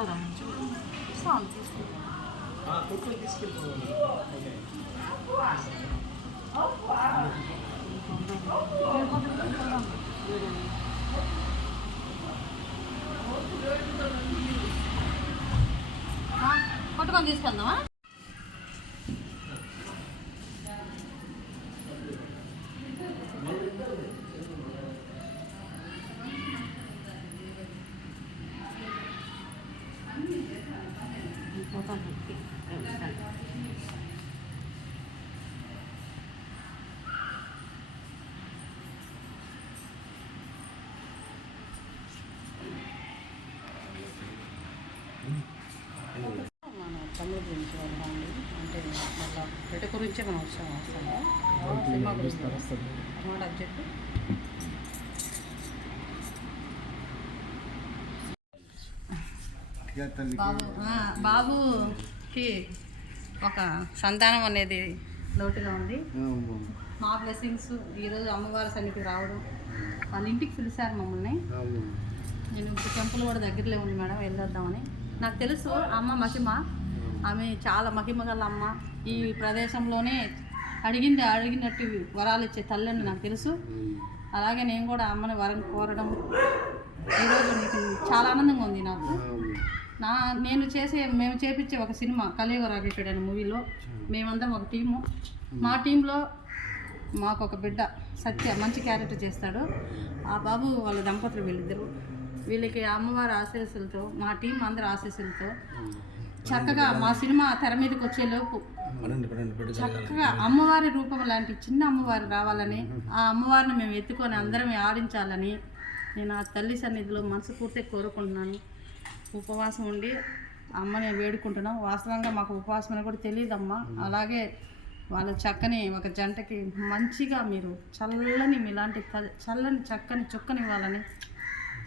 బాగాలేదా ఇస్తాను కొట్టుకొని తీసుకెళ్దామా తమ్ముడు గురించి వెళ్ళండి అంటే మళ్ళీ రెడ్డి గురించే మనం వస్తాము సినిమా గురించి అన్నమాట అబ్జెక్ట్ బాబుకి ఒక సంతానం అనేది లోటుగా ఉంది. మా బ్లెస్సింగ్స్ ఈరోజు అమ్మవారి సన్నిధికి రావడం, వాళ్ళ ఇంటికి పిలిచారు మమ్మల్ని. నేను ఇప్పుడు టెంపుల్ కూడా దగ్గరలో ఉంది మేడం, వెళ్ళొద్దామని. నాకు తెలుసు అమ్మ మహిమ, ఆమె చాలా మహిమ గల అమ్మ. ఈ ప్రదేశంలోనే అడిగినట్టు వరాలు ఇచ్చే తల్లిని నాకు తెలుసు. అలాగే నేను కూడా అమ్మని వరం కోరడం ఈరోజు నీకు చాలా ఆనందంగా ఉంది. నాకు మేము చేపించే ఒక సినిమా కలియుగ రాజేశ్వరుడు అనే మూవీలో మేమందరం ఒక టీము. మా టీంలో మాకు ఒక బిడ్డ సత్య మంచి క్యారెక్టర్ చేస్తాడు. ఆ బాబు వాళ్ళ దంపతులు వీళ్ళిద్దరు. వీళ్ళకి అమ్మవారి ఆశీస్సులతో, మా టీం అందరి ఆశీస్సులతో చక్కగా మా సినిమా తెర మీదకి వచ్చేలోపు చక్కగా అమ్మవారి రూపం లాంటి చిన్న అమ్మవారు రావాలని, ఆ అమ్మవారిని మేము ఎత్తుకొని అందరం ఆడించాలని నేను ఆ తల్లి సన్నిధిలో మనస్ఫూర్తిగా కోరుకుంటున్నాను. ఉపవాసం ఉండి అమ్మని వేడుకుంటున్నాం. వాస్తవంగా మాకు ఉపవాసం అని కూడా తెలియదమ్మా. అలాగే వాళ్ళ చక్కని ఒక జంటకి మంచిగా మీరు చల్లని మీలాంటి చల్లని చక్కని చుక్కని ఇవ్వాలని,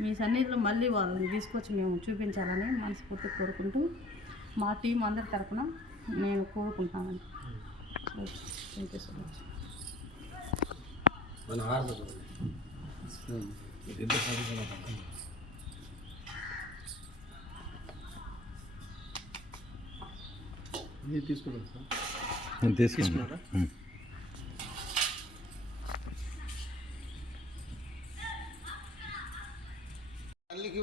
మీ సన్నిధిలో మళ్ళీ వాళ్ళని తీసుకొచ్చి మేము చూపించాలని మనస్ఫూర్తిగా కోరుకుంటూ మా టీం అందరి తరఫున నేను కోరుకుంటానని. Thank you so much. తీసుకున్నారా? తల్లికి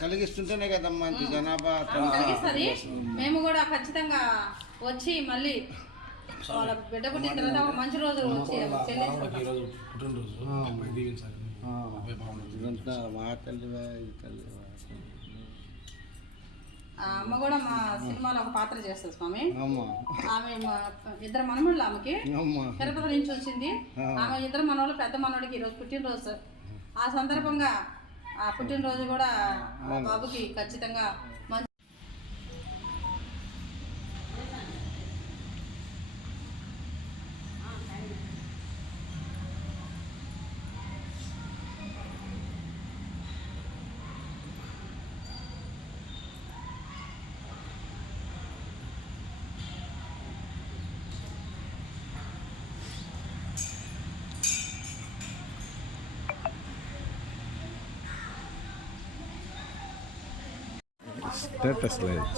కలిగిస్తుంటేనే కదమ్మా ఇంత జనాభా కలిగిస్తుంది. మేము కూడా ఖచ్చితంగా వచ్చి మళ్ళీ వాళ్ళ బిడ్డ పుట్టిన తర్వాత ఒక మంచి రోజు వచ్చి ఇదంతా మా తల్లి తల్లి. అమ్మ కూడా మా సినిమాలో ఒక పాత్ర చేస్తుంది స్వామి. ఆమె ఇద్దరు మనముళ్ళు, ఆమెకి తిరుపతి నుంచి వచ్చింది. ఆమె ఇద్దరు మనవాళ్ళు, పెద్ద మనవాడికి ఈరోజు పుట్టినరోజు. ఆ సందర్భంగా ఆ పుట్టినరోజు కూడా బాబుకి ఖచ్చితంగా మంచి Status light.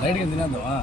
Light కింద తినేద్దామా?